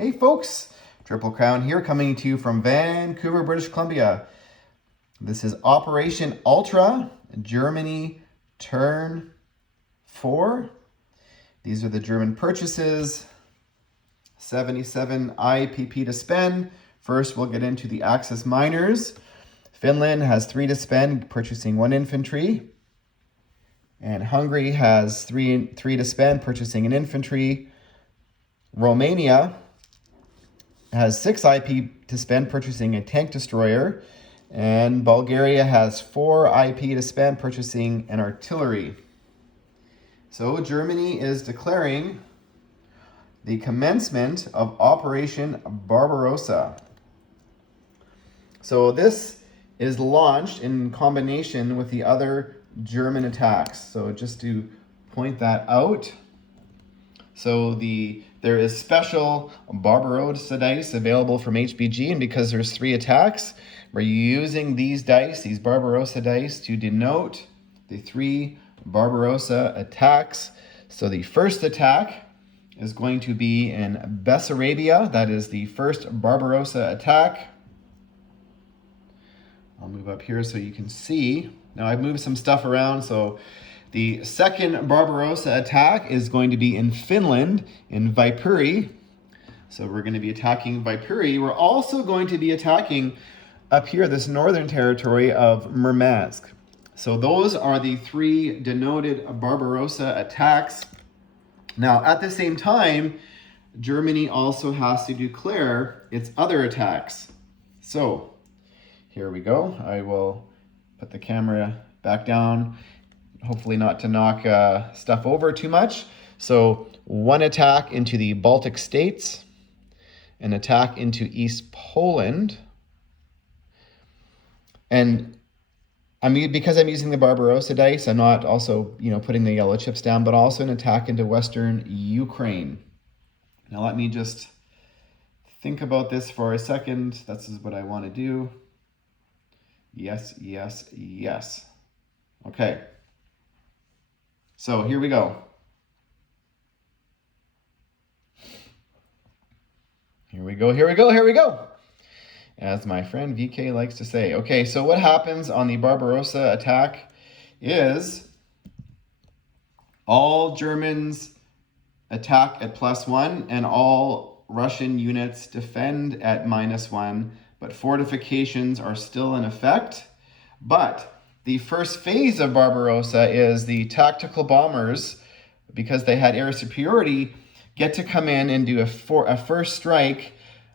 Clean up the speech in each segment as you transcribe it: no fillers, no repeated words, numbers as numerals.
Hey folks, Triple Crown here, coming to you from Vancouver, British Columbia. This is Operation Ultra, Germany Turn 4. These are the German purchases, 77 IPP to spend. First, we'll get into the Axis miners. Finland has 3 to spend, purchasing 1 infantry. And Hungary has 3 to spend, purchasing an infantry. Romania has 6 IP to spend, purchasing a tank destroyer. And Bulgaria has 4 IP to spend, purchasing an artillery. So Germany is declaring the commencement of Operation Barbarossa. So this is launched in combination with the other German attacks. So just to point that out. So there is special Barbarossa dice available from HBG, and because there's 3 attacks, we're using these dice, these Barbarossa dice, to denote the 3 Barbarossa attacks. So the first attack is going to be in Bessarabia. That is the first Barbarossa attack. I'll move up here so you can see. Now I've moved some stuff around, so the second Barbarossa attack is going to be in Finland, in Viipuri. So we're going to be attacking Viipuri. We're also going to be attacking up here, this northern territory of Murmansk. So those are the 3 denoted Barbarossa attacks. Now, at the same time, Germany also has to declare its other attacks. So here we go. I will put the camera back down. Hopefully not to knock stuff over too much. So 1 attack into the Baltic states, an attack into East Poland, and because I'm using the Barbarossa dice, I'm not also putting the yellow chips down, but also an attack into Western Ukraine. Now let me just think about this for a second. This is what I want to do. Yes, yes, yes. Okay. So here we go. Here we go, here we go, here we go. As my friend VK likes to say. Okay, so what happens on the Barbarossa attack is all Germans attack at +1 and all Russian units defend at -1, but fortifications are still in effect. But the first phase of Barbarossa is the tactical bombers, because they had air superiority, get to come in and do a first strike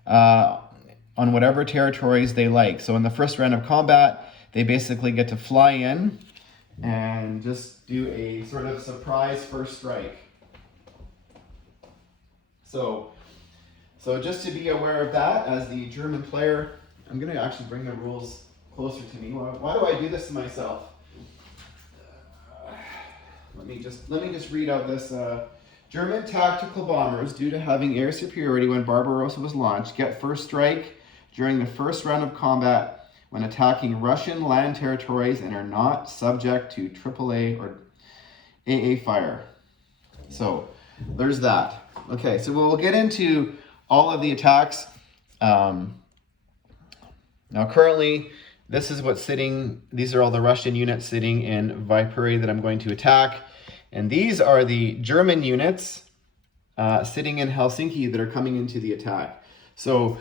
on whatever territories they like. So in the first round of combat, they basically get to fly in and just do a sort of surprise first strike. So just to be aware of that as the German player, I'm going to actually bring the rules closer to me. Why do I do this to myself? Let me just read out this. German tactical bombers, due to having air superiority when Barbarossa was launched, get first strike during the first round of combat when attacking Russian land territories and are not subject to AAA or AA fire. So there's that. Okay, so we'll get into all of the attacks. Now currently, this is what's sitting. These are all the Russian units sitting in Viipuri that I'm going to attack. And these are the German units sitting in Helsinki that are coming into the attack. So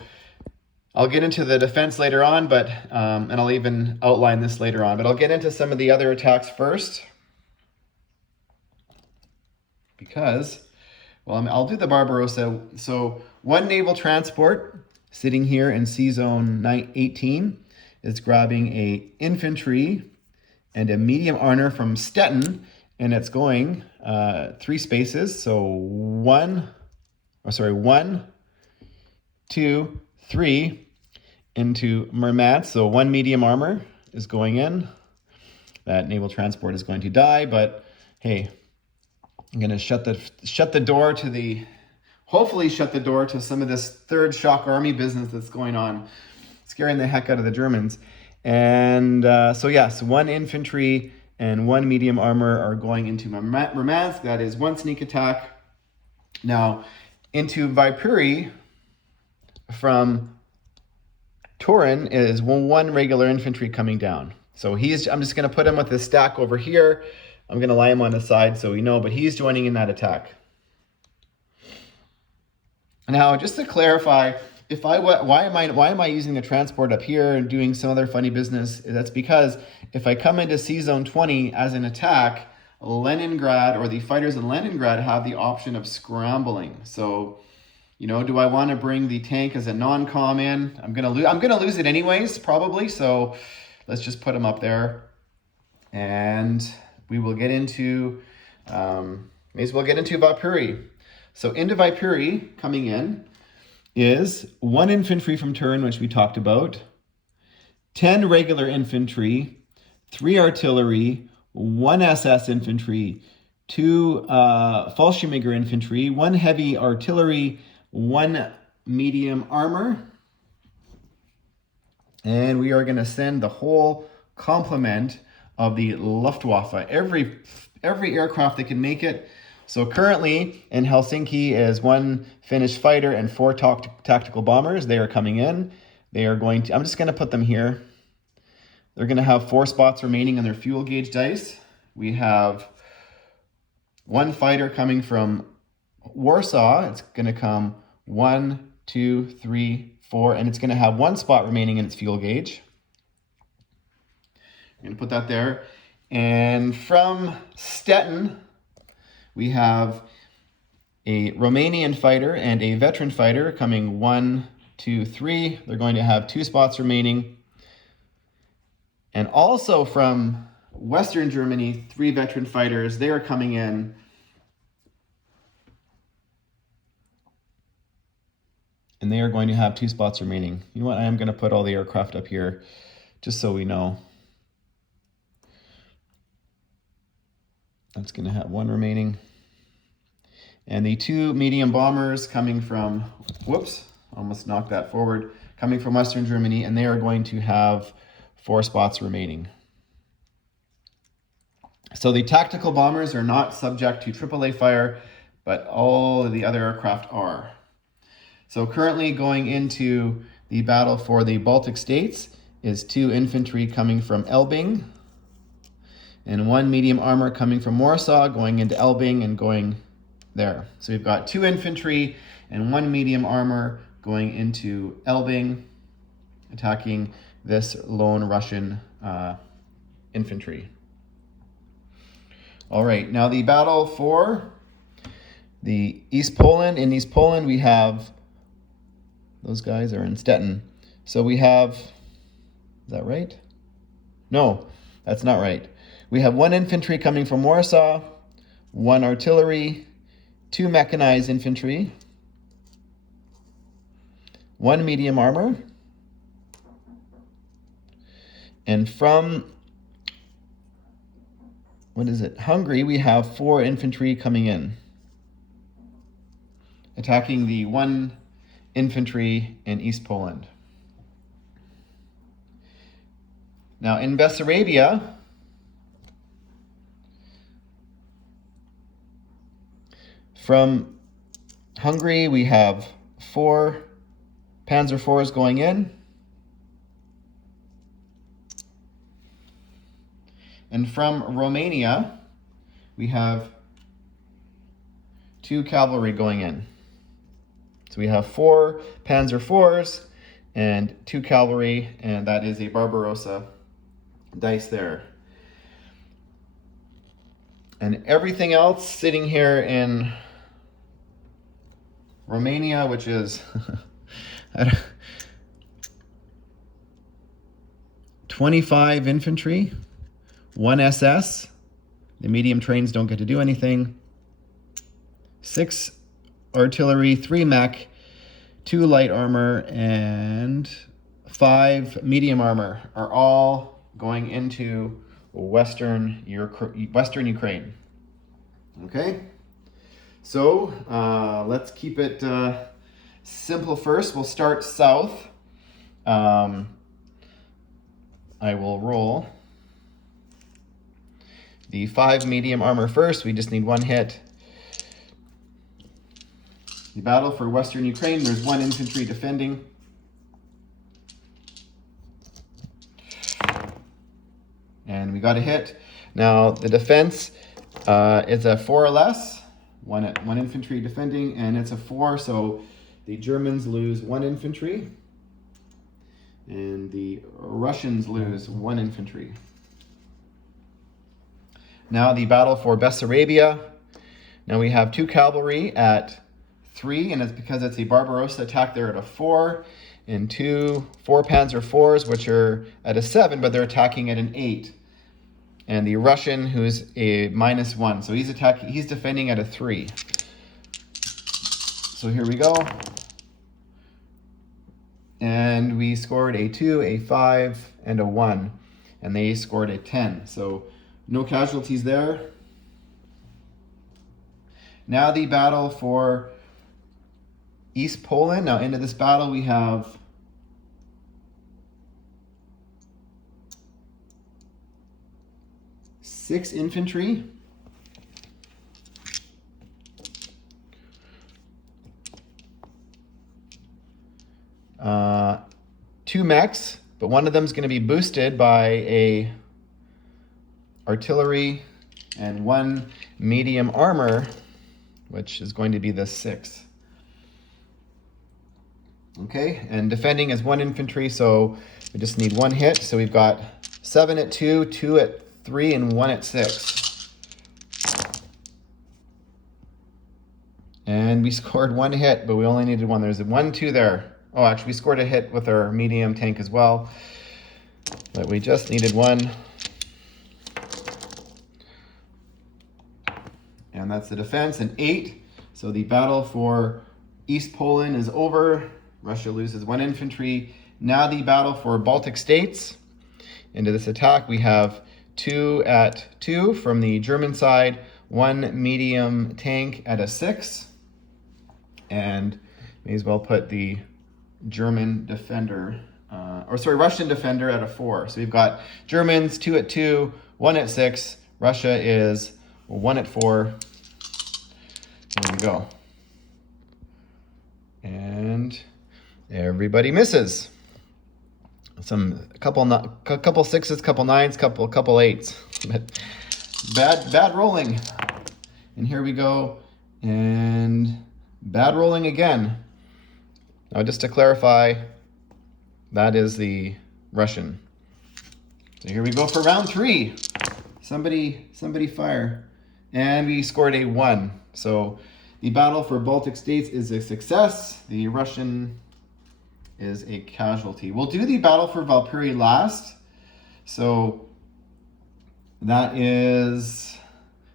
I'll get into the defense later on, but and I'll even outline this later on. But I'll get into some of the other attacks first, because, well, I'll do the Barbarossa. So 1 naval transport sitting here in C Zone 18 is grabbing a infantry and a medium armor from Stettin, and it's going 3 spaces. So 1, 2, 3 into Murmansk. So 1 medium armor is going in. That naval transport is going to die, but hey, I'm going to hopefully shut the door to some of this third shock army business that's going on, scaring the heck out of the Germans. And so yes, 1 infantry and 1 medium armor are going into Murmansk. That is 1 sneak attack. Now, into Viipuri, from Turin is one regular infantry coming down. So I'm just going to put him with this stack over here. I'm going to lie him on the side so we know, but he's joining in that attack. Now, just to clarify, why am I using the transport up here and doing some other funny business? That's because if I come into C Zone 20 as an attack, Leningrad or the fighters in Leningrad have the option of scrambling. So, you know, do I want to bring the tank as a non-com in? I'm gonna lose it anyways, probably. So let's just put him up there, and we will get into Viipuri. So into Viipuri, coming in, is 1 infantry from Turin, which we talked about, 10 regular infantry, 3 artillery, 1 SS infantry, 2 Fallschirmjäger infantry, 1 heavy artillery, 1 medium armor. And we are going to send the whole complement of the Luftwaffe, every aircraft that can make it. So currently in Helsinki is 1 Finnish fighter and 4 tactical bombers. They are coming in. I'm just going to put them here. They're going to have 4 spots remaining on their fuel gauge dice. We have 1 fighter coming from Warsaw. It's going to come 1, 2, 3, 4, and it's going to have 1 spot remaining in its fuel gauge. I'm going to put that there. And from Stettin, we have a Romanian fighter and a veteran fighter coming 1, 2, 3. They're going to have 2 spots remaining. And also from Western Germany, 3 veteran fighters. They are coming in. And they are going to have 2 spots remaining. You know what? I am going to put all the aircraft up here just so we know. That's going to have 1 remaining. And the 2 medium bombers coming from, whoops, almost knocked that forward, coming from Western Germany, and they are going to have 4 spots remaining. So the tactical bombers are not subject to AAA fire, but all of the other aircraft are. So currently going into the battle for the Baltic states is 2 infantry coming from Elbing, and 1 medium armor coming from Warsaw, going into Elbing and going there. So we've got 2 infantry and 1 medium armor going into Elbing, attacking this lone Russian infantry. All right, now the battle for the East Poland. In East Poland, we have, those guys are in Stettin. So we have, is that right? No, that's not right. We have 1 infantry coming from Warsaw, 1 artillery, 2 mechanized infantry, 1 medium armor, and from, Hungary, we have 4 infantry coming in, attacking the 1 infantry in East Poland. Now in Bessarabia, from Hungary, we have 4 Panzer IVs going in. And from Romania, we have 2 cavalry going in. So we have 4 Panzer IVs and 2 cavalry, and that is a Barbarossa dice there. And everything else sitting here in Romania, which is 25 infantry, 1 SS. The medium trains don't get to do anything. 6 artillery, 3 mech, 2 light armor, and 5 medium armor are all going into Western Ukraine. Okay, so let's keep it simple first. We'll start south. I will roll the 5 medium armor first. We just need 1 hit. The battle for Western Ukraine, there's 1 infantry defending. And we got a hit. Now the defense is a 4 or less, one infantry defending, and it's a 4, so the Germans lose 1 infantry, and the Russians lose 1 infantry. Now the battle for Bessarabia. Now we have 2 cavalry at 3, and it's because it's a Barbarossa attack, they're at a 4, and 4 Panzer IVs, which are at a 7, but they're attacking at an 8. And the Russian, who's a -1, so he's defending at a 3. So here we go. And we scored a 2, a 5, and a 1. And they scored a 10. So no casualties there. Now the battle for East Poland. Now into this battle we have six infantry. Two mechs, but one of them is going to be boosted by a artillery and 1 medium armor, which is going to be the 6. Okay, and defending is 1 infantry, so we just need 1 hit. So we've got 7 at 2, 2 at 3, and 1 at 6. And we scored 1 hit, but we only needed 1. There's a 1, 2 there. Oh, actually, we scored a hit with our medium tank as well, but we just needed 1. And that's the defense, an 8. So the battle for East Poland is over. Russia loses 1 infantry. Now the battle for Baltic states. Into this attack, we have 2 at 2 from the German side, 1 medium tank at a 6. And may as well put the Russian defender at a 4. So we've got Germans 2 at 2, 1 at 6. Russia is 1 at 4. There we go. And everybody misses. A couple 6s, couple 9s, couple 8s. But bad rolling. And here we go. And bad rolling again. Now, just to clarify, that is the Russian. So here we go for round 3. Somebody fire. And we scored a 1. So the battle for Baltic states is a success. The Russian is a casualty. We'll do the battle for Valpuri last. So that is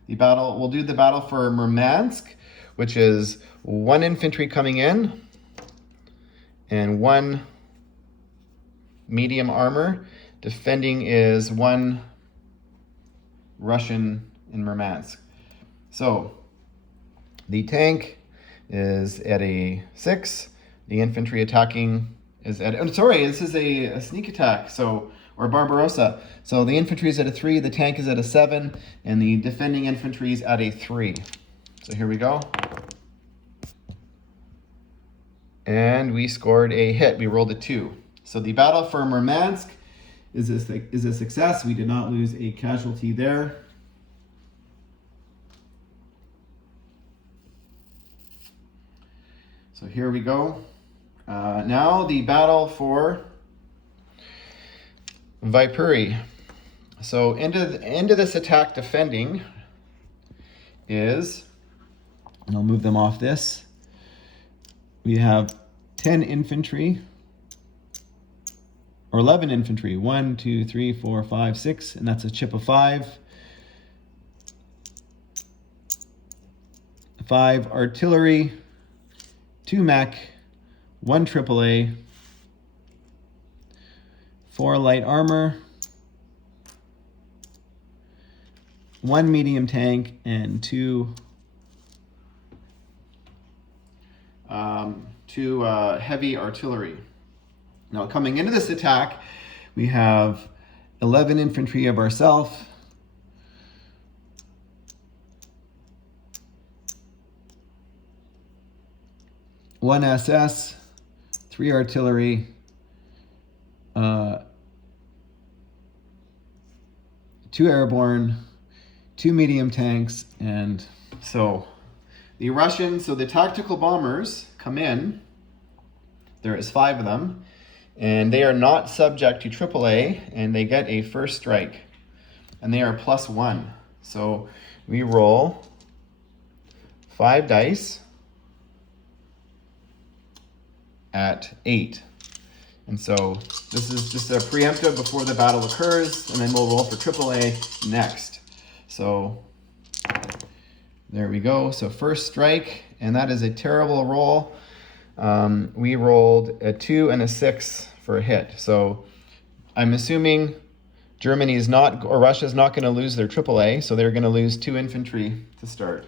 the battle. We'll do the battle for Murmansk, which is 1 infantry coming in and 1 medium armor. Defending is 1 Russian in Murmansk. So the tank is at a 6. The infantry attacking is at, this is a sneak attack, or Barbarossa. So the infantry is at a 3, the tank is at a 7, and the defending infantry is at a 3. So here we go. And we scored a hit. We rolled a 2. So the battle for Murmansk is a success. We did not lose a casualty there. So here we go. Now the battle for Viipuri. So into this attack defending is, and I'll move them off this, we have 10 infantry, or 11 infantry. 1, 2, 3, 4, 5, 6, and that's a chip of 5. 5 artillery, 2 mech, 1 AAA, 4 light armor, 1 medium tank, and 2 heavy artillery. Now coming into this attack, we have 11 infantry of ourselves, 1 SS, 3 artillery, 2 airborne, 2 medium tanks, and so the Russians, so the tactical bombers come in, there is 5 of them, and they are not subject to AAA, and they get a first strike, and they are +1. So we roll 5 dice at 8. And so this is just a preemptive before the battle occurs, and then we'll roll for AAA next. So there we go. So first strike, and that is a terrible roll. We rolled a 2 and a 6 for a hit. So I'm assuming Germany is not, or Russia is not going to lose their AAA, so they're going to lose 2 infantry to start.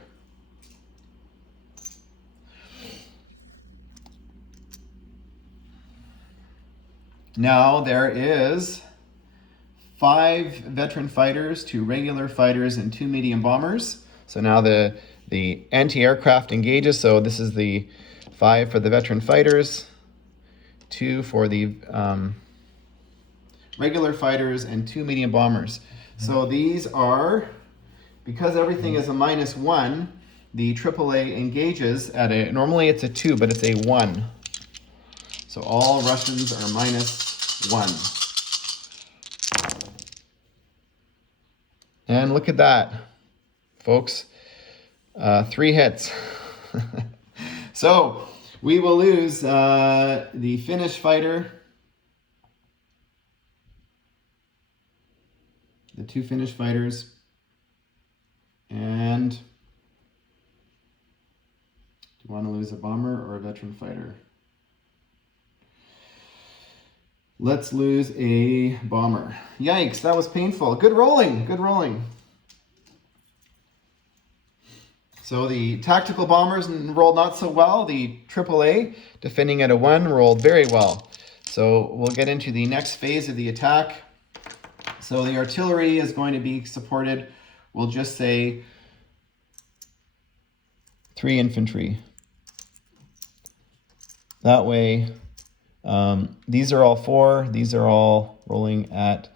Now there is 5 veteran fighters, 2 regular fighters, and 2 medium bombers. So now the anti-aircraft engages. So this is the 5 for the veteran fighters, 2 for the regular fighters, and 2 medium bombers. So these are, because everything is a -1, the AAA engages at a, normally it's a 2, but it's a 1. So all Russians are -1. And look at that, folks. 3 hits. So we will lose the Finnish fighter, the 2 Finnish fighters, and do you want to lose a bomber or a veteran fighter? Let's lose a bomber. Yikes, that was painful. Good rolling, good rolling. So the tactical bombers rolled not so well. The AAA, defending at a 1, rolled very well. So we'll get into the next phase of the attack. So the artillery is going to be supported, we'll just say 3 infantry. That way, these are all 4, these are all rolling at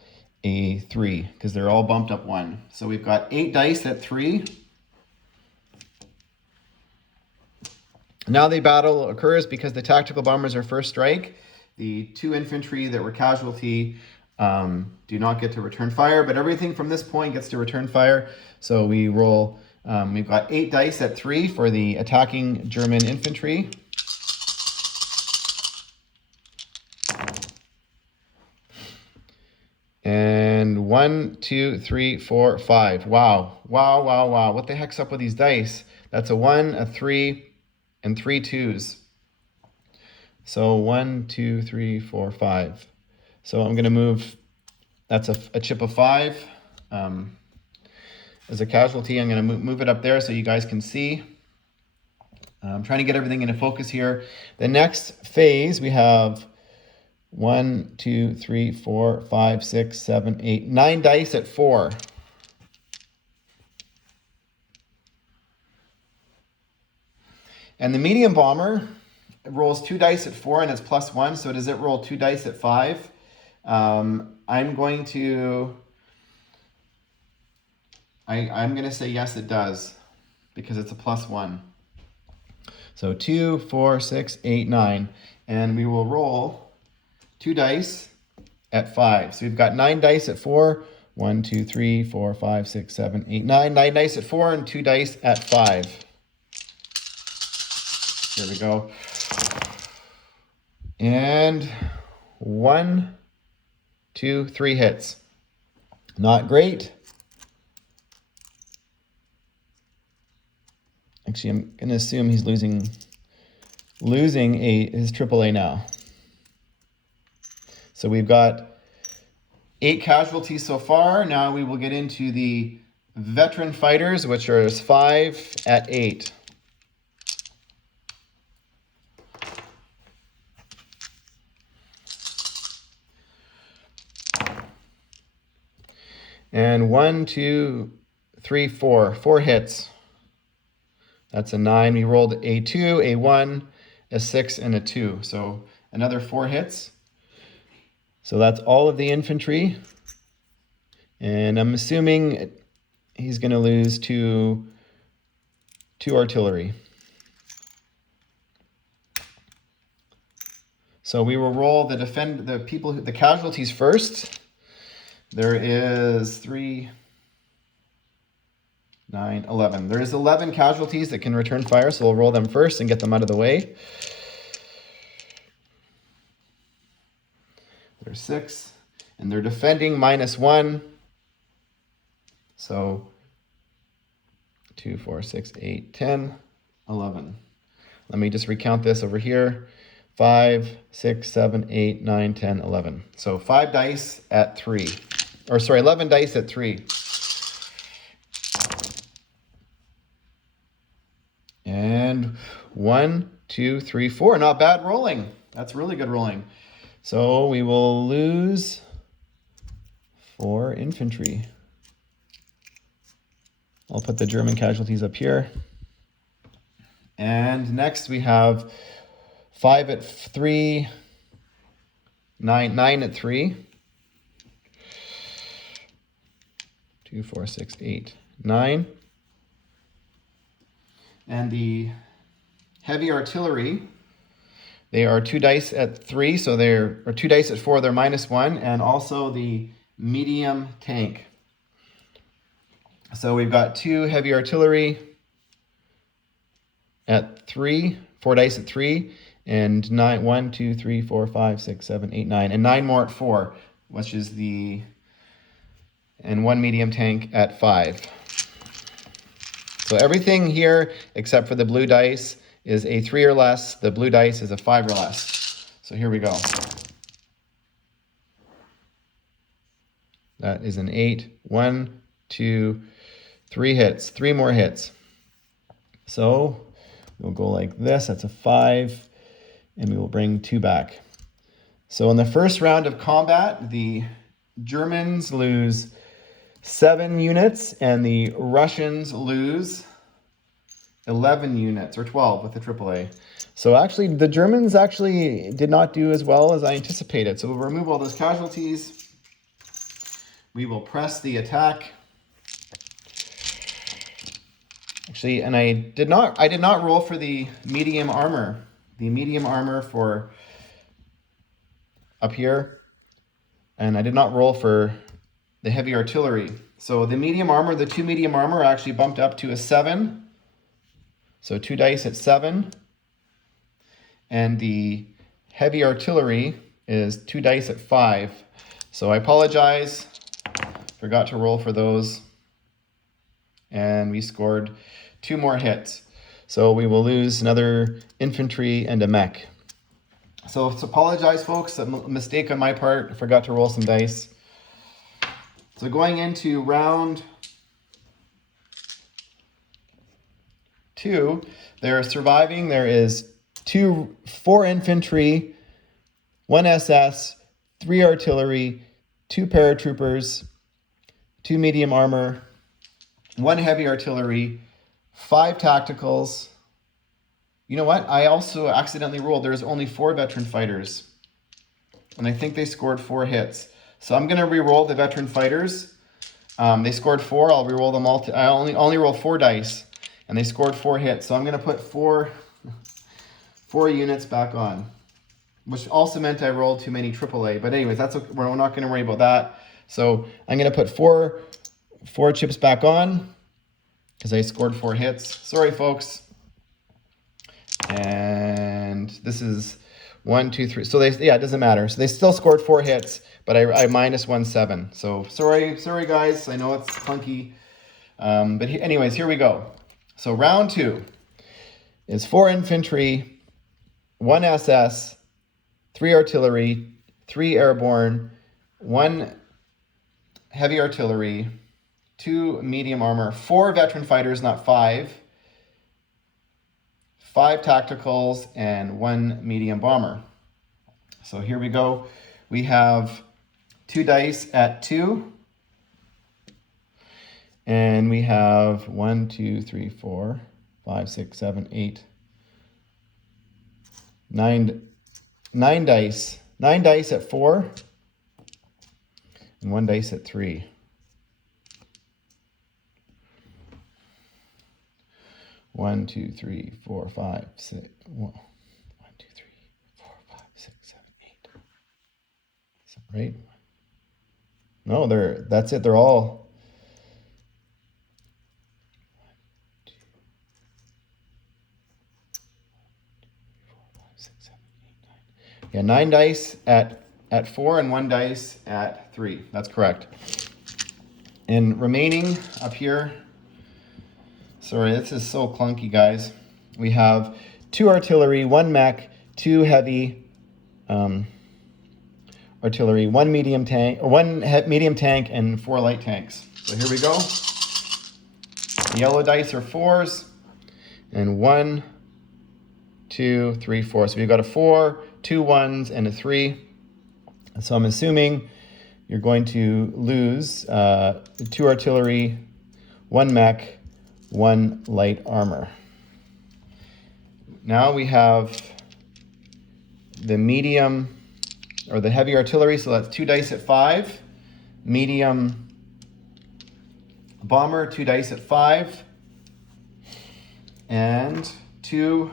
a 3, because they're all bumped up 1. So we've got 8 dice at 3. Now the battle occurs because the tactical bombers are first strike. The 2 infantry that were casualty do not get to return fire, but everything from this point gets to return fire. So we roll, we've got 8 dice at 3 for the attacking German infantry. And 1, 2, 3, 4, 5. Wow. Wow, wow, wow. What the heck's up with these dice? That's a 1, a 3, and 3 2s. So 1, 2, 3, 4, 5. So I'm going to move, that's a chip of 5. As a casualty, I'm going to move it up there so you guys can see. I'm trying to get everything into focus here. The next phase, we have 1, 2, 3, 4, 5, 6, 7, 8, 9 dice at 4. And the medium bomber rolls 2 dice at 4 and it's +1. So does it roll 2 dice at 5? I'm going to say yes, it does, because it's a +1. So 2, 4, 6, 8, 9. And we will roll 2 dice at 5. So we've got 9 dice at 4. 1, 2, 3, 4, 5, 6, 7, 8, 9. 9 dice at 4 and 2 dice at 5. Here we go. And 1, 2, 3 hits. Not great. Actually, I'm going to assume he's losing his AAA now. So we've got 8 casualties so far. Now we will get into the veteran fighters, which are 5 at 8. And 1, 2, 3, 4. 4 hits. That's a 9. We rolled a 2, a 1, a 6, and a 2. So another 4 hits. So that's all of the infantry. And I'm assuming he's going to lose two artillery. So we will roll the casualties first. There is 3, 9, 11. There is 11 casualties that can return fire, so we'll roll them first and get them out of the way. There's 6, and they're defending -1. So 2, 4, 6, 8, 10, 11. Let me just recount this over here. 5, 6, 7, 8, 9, 10, 11. So 5 dice at 3. Or sorry, 11 dice at 3. And 1, 2, 3, 4. Not bad rolling. That's really good rolling. So we will lose 4 infantry. I'll put the German casualties up here. And next we have 5 at 3, 9 at 3. 2, 4, 6, 8, 9. And the heavy artillery, they are 2 dice at 3, so or 2 dice at 4, they're -1, and also the medium tank. So we've got 2 heavy artillery at 3, 4 dice at 3, and 9, 1, 2, 3, 4, 5, 6, 7, 8, 9, and 9 more at 4, which is and 1 medium tank at 5. So everything here, except for the blue dice, is a 3 or less. The blue dice is a 5 or less. So here we go. That is an 8. 1, 2, 3 hits. 3 more hits. So we'll go like this. That's a 5. And we will bring 2 back. So in the first round of combat, the Germans lose 7 units, and the Russians lose 11 units, or 12 with the AAA. So actually, the Germans actually did not do as well as I anticipated. So we'll remove all those casualties. We will press the attack. Actually, and I did not roll for the medium armor. The medium armor for up here, and I did not roll for the heavy artillery. So the medium armor, the 2 medium armor are actually bumped up to a 7. So 2 dice at 7. And the heavy artillery is 2 dice at 5. So I apologize, forgot to roll for those. And we scored 2 more hits. So we will lose another infantry and a mech. So apologize, folks, a mistake on my part. I forgot to roll some dice. So going into round 2, they're surviving. There is 4 infantry, 1 SS, 3 artillery, 2 paratroopers, 2 medium armor, 1 heavy artillery, 5 tacticals. You know what? I also accidentally rolled. There's only 4 veteran fighters. And I think they scored 4 hits. So I'm going to re-roll the veteran fighters. They scored 4. I'll re-roll them all. I only roll 4 dice. And they scored 4 hits. So I'm going to put 4 units back on. Which also meant I rolled too many AAA. But anyways, that's okay. We're not going to worry about that. So I'm going to put 4 chips back on. Because I scored 4 hits. Sorry, folks. And this is 1, 2, 3. So it doesn't matter. So they still scored 4 hits, but I -1, 7. So sorry guys. I know it's clunky. But anyways, here we go. So round 2 is 4 infantry, 1 SS, 3 artillery, 3 airborne, 1 heavy artillery, 2 medium armor, 4 veteran fighters, not 5. 5 tacticals, and 1 medium bomber. So here we go. We have 2 dice at 2. And we have 1, 2, 3, 4, 5, 6, 7, 8, Nine dice. 9 dice at 4 and 1 dice at 3. One, two, three, four, five, six. One, two, three, four, five, six, 7, 8. Is that right? No, that's it. They're all. 1, 2, 4, 5, 6, 7, 8, 9. Yeah, 9 dice at 4 and 1 dice at 3. That's correct. And remaining up here. Sorry, this is so clunky, guys. We have 2 artillery, 1 mech, 2 heavy artillery, 1 medium tank, or 1 medium tank, and 4 light tanks. So here we go. The yellow dice are 4s, and 1, 2, 3, 4. So we've got a 4, 2 1s, and a 3. So I'm assuming you're going to lose 2 artillery, 1 mech, 1 light armor. Now we have the medium or the heavy artillery, so that's 2 dice at 5. Medium bomber, 2 dice at 5. And 2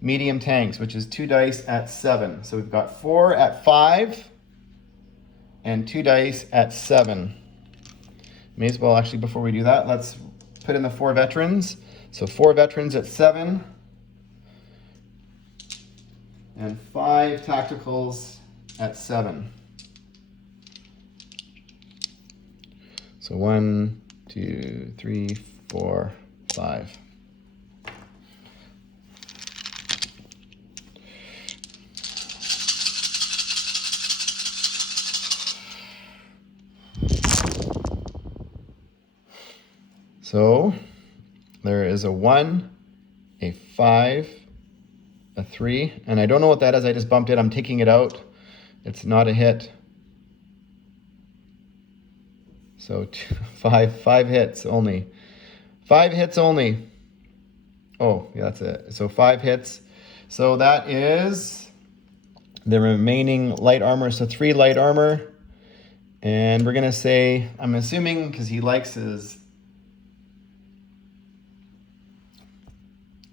medium tanks, which is 2 dice at 7. So we've got 4 at 5 and 2 dice at 7. May as well, actually, before we do that, let's put in the 4 veterans. So 4 veterans at 7 and 5 tacticals at 7. So 1, 2, 3, 4, 5. So there is a 1, a 5, a 3, and I don't know what that is. I just bumped it. I'm taking it out. It's not a hit. So 5 hits only. 5 hits only. Oh, yeah, that's it. So 5 hits. So that is the remaining light armor. So 3 light armor. And we're going to say, I'm assuming, because he likes his,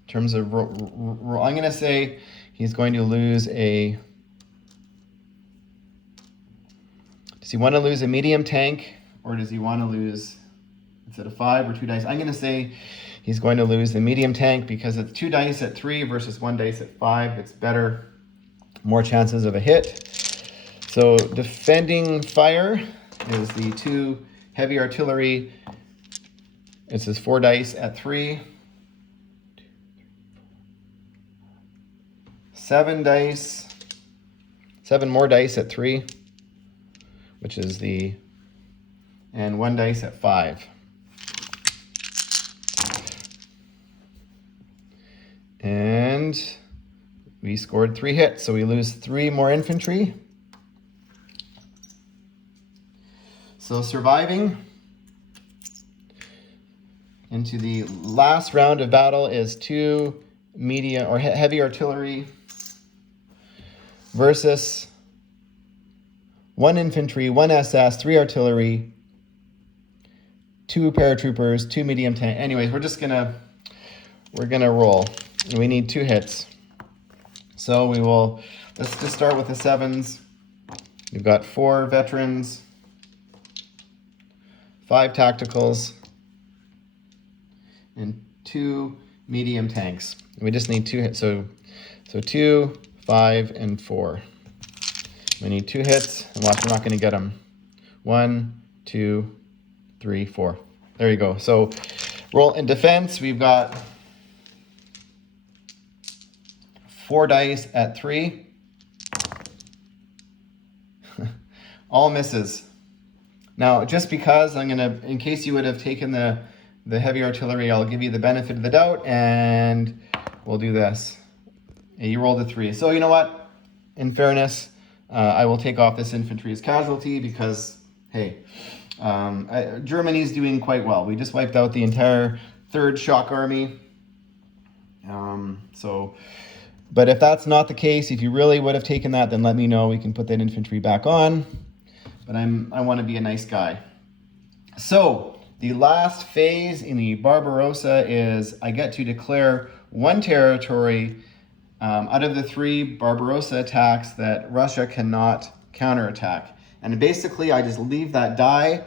in terms of, I'm going to say he's going to lose a, does he want to lose a medium tank, or does he want to lose, instead of 5 or 2 dice? I'm going to say he's going to lose the medium tank because it's 2 dice at 3 versus 1 dice at 5. It's better, more chances of a hit. So defending fire is the 2 heavy artillery. It's his 4 dice at 3. 7 dice, 7 more dice at 3, which is the, and 1 dice at 5. And we scored 3 hits, so we lose 3 more infantry. So surviving into the last round of battle is 2 medium or heavy artillery versus 1 infantry, 1 SS, 3 artillery, 2 paratroopers, 2 medium tank. Anyways, we're gonna roll. We need 2 hits. So let's just start with the 7s. We've got 4 veterans, 5 tacticals, and 2 medium tanks. We just need 2 hits. So 2, 5, and 4. We need 2 hits, and watch, we're not going to get them. 1, 2, 3, 4. There you go. So roll in defense. We've got 4 dice at 3. All misses. Now, just because I'm going to, in case you would have taken the heavy artillery, I'll give you the benefit of the doubt, and we'll do this. You rolled a 3. So you know what? In fairness, I will take off this infantry as casualty because, hey, Germany's doing quite well. We just wiped out the entire 3rd Shock Army. So But if that's not the case, if you really would have taken that, then let me know. We can put that infantry back on. But I want to be a nice guy. So the last phase in the Barbarossa is I get to declare one territory out of the 3 Barbarossa attacks that Russia cannot counterattack. And basically I just leave that die,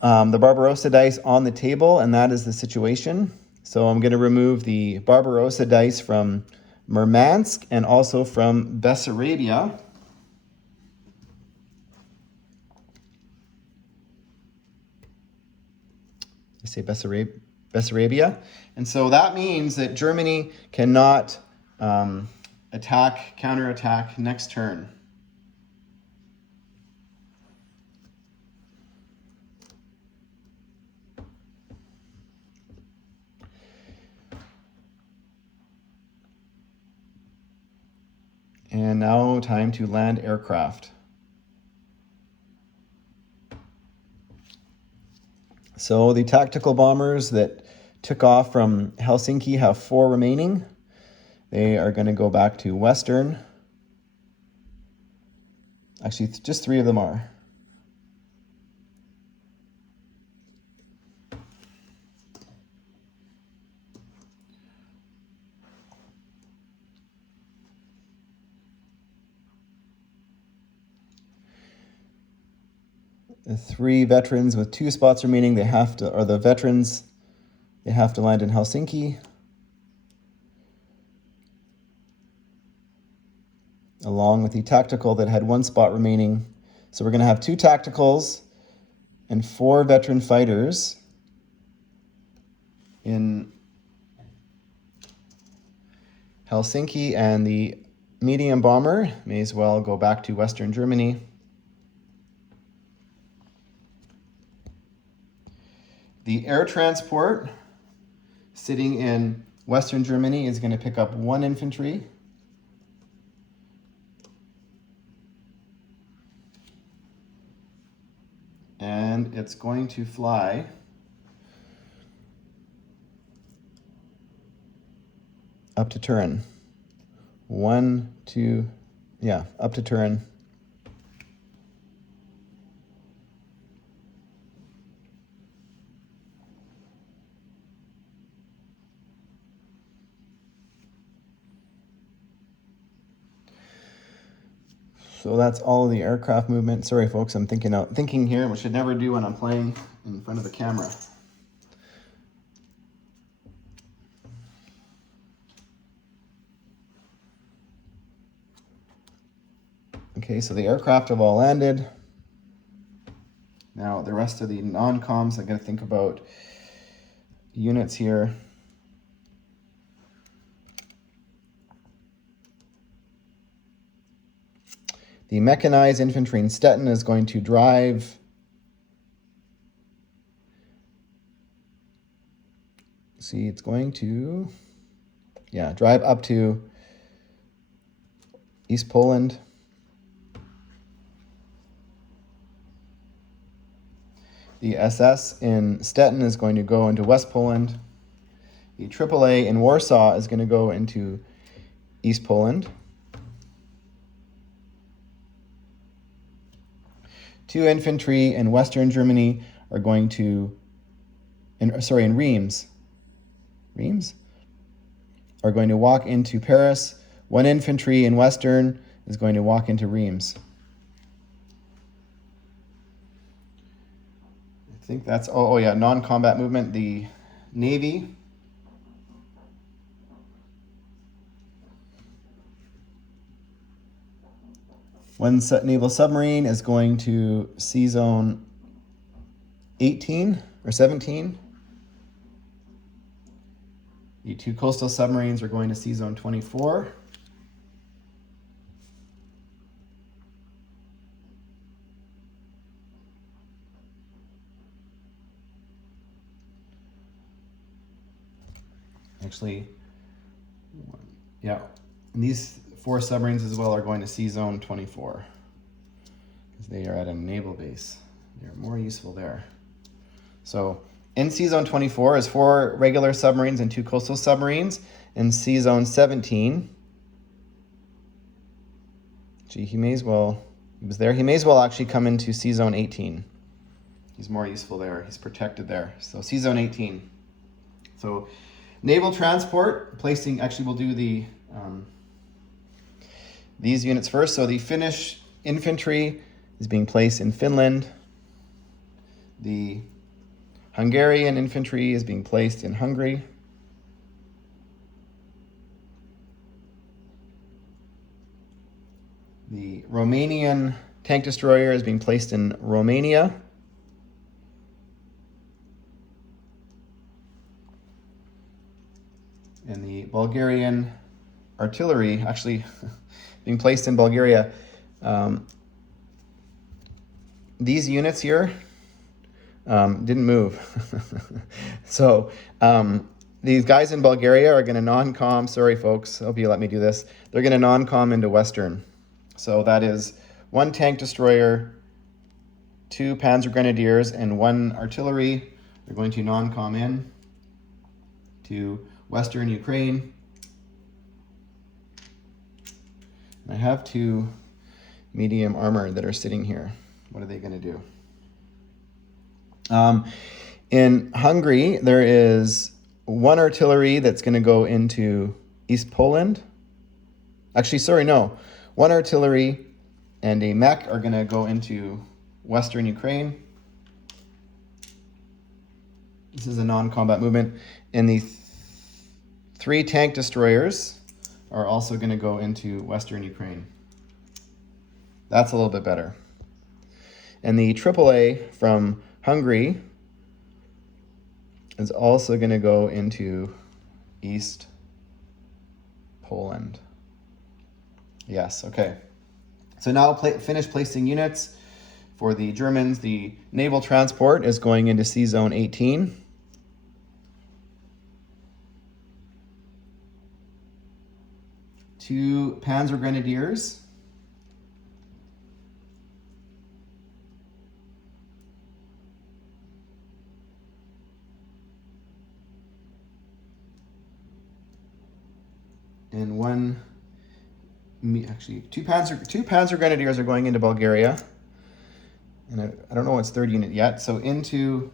the Barbarossa dice, on the table, and that is the situation. So I'm going to remove the Barbarossa dice from Murmansk and also from Bessarabia. I say Bessarabia. And so that means that Germany cannot counterattack next turn. And now time to land aircraft. So the tactical bombers that took off from Helsinki have 4 remaining. They are going to go back to Western. Actually, just 3 of them are. The 3 veterans with 2 spots remaining, they have to land in Helsinki, along with the tactical that had 1 spot remaining. So we're going to have 2 tacticals and 4 veteran fighters in Helsinki, and the medium bomber may as well go back to Western Germany. The air transport sitting in Western Germany is going to pick up 1 infantry. And it's going to fly up to Turin. 1, 2, up to Turin. So that's all of the aircraft movement. Sorry, folks, I'm thinking here, which I should never do when I'm playing in front of the camera. Okay, so the aircraft have all landed. Now the rest of the non-coms, I got to think about units here. The mechanized infantry in Stettin is going to drive it's going to drive up to East Poland. The SS in Stettin is going to go into West Poland. The AAA in Warsaw is going to go into East Poland. 2 infantry in Western Germany are going to, in Reims are going to walk into Paris. 1 infantry in Western is going to walk into Reims. I think that's, non-combat movement. The Navy one naval submarine is going to Sea Zone 18 or 17. The 2 coastal submarines are going to Sea Zone 24. Actually, and these 4 submarines as well are going to Sea Zone 24 because they are at a naval base. They're more useful there. So In C Zone 24 is 4 regular submarines and 2 coastal submarines. In C Zone 17, gee, he was there. He may as well actually come into C Zone 18. He's more useful there. He's protected there. So C Zone 18. So naval transport, actually we'll do these units first. So the Finnish infantry is being placed in Finland. The Hungarian infantry is being placed in Hungary. The Romanian tank destroyer is being placed in Romania. And the Bulgarian artillery, actually being placed in Bulgaria. These units here didn't move. So these guys in Bulgaria are going to non-com, sorry folks, hope you let me do this. They're going to non-com into Western. So that is 1 tank destroyer, 2 Panzer Grenadiers, and 1 artillery. They're going to non-com in to Western Ukraine. I have 2 medium armor that are sitting here. What are they going to do? In Hungary, there is 1 artillery that's going to go into East Poland. Actually, sorry, no. 1 artillery and a mech are going to go into Western Ukraine. This is a non-combat movement. And the 3 tank destroyers are also going to go into Western Ukraine. That's a little bit better. And the AAA from Hungary is also going to go into East Poland. Yes, okay. So now finish placing units for the Germans. The naval transport is going into C Zone 18. Two Panzer Grenadiers. And two Panzer Grenadiers are going into Bulgaria. And I don't know what's third unit yet. So into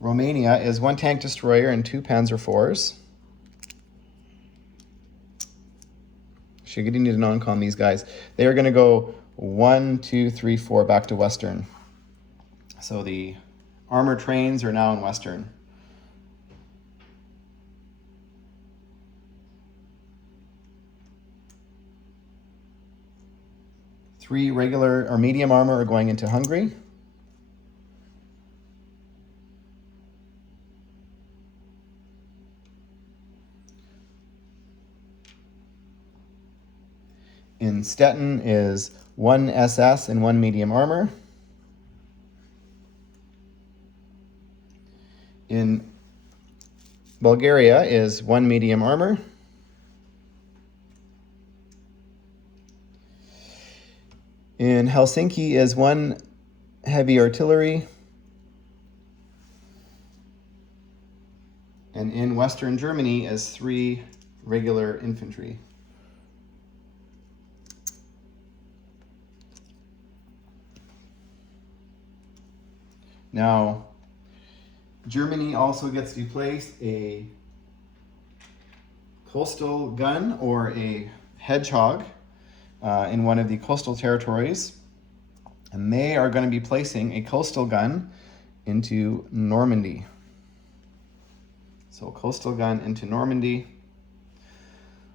Romania is 1 tank destroyer and 2 Panzer IVs. Should need to non-com these guys. They are going to go 1, 2, 3, 4 back to Western. So the armor trains are now in Western. Three regular or medium armor are going into Hungary. In Stettin is 1 SS and 1 medium armor. In Bulgaria is 1 medium armor. In Helsinki is 1 heavy artillery. And in Western Germany is 3 regular infantry. Now, Germany also gets to place a coastal gun or a hedgehog in one of the coastal territories. And they are going to be placing a coastal gun into Normandy. So coastal gun into Normandy.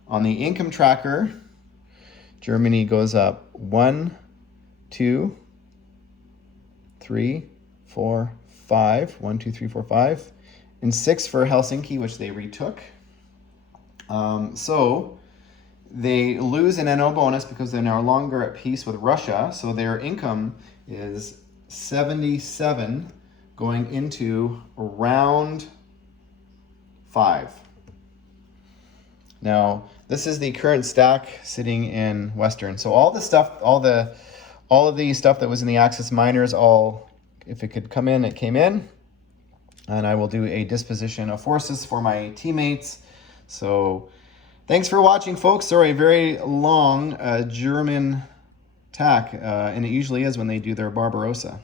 On the income tracker, Germany goes up 1, 2, 3, 4, 5. 1, 2, 3, 4, 5. And 6 for Helsinki, which they retook. So they lose an NO bonus because they're no longer at peace with Russia. So their income is 77 going into round 5. Now, this is the current stack sitting in Western. So all the stuff, all of the stuff that was in the Axis minors all if it could come in, it came in. And I will do a disposition of forces for my teammates. So thanks for watching, folks. Sorry, a very long German attack, and it usually is when they do their Barbarossa.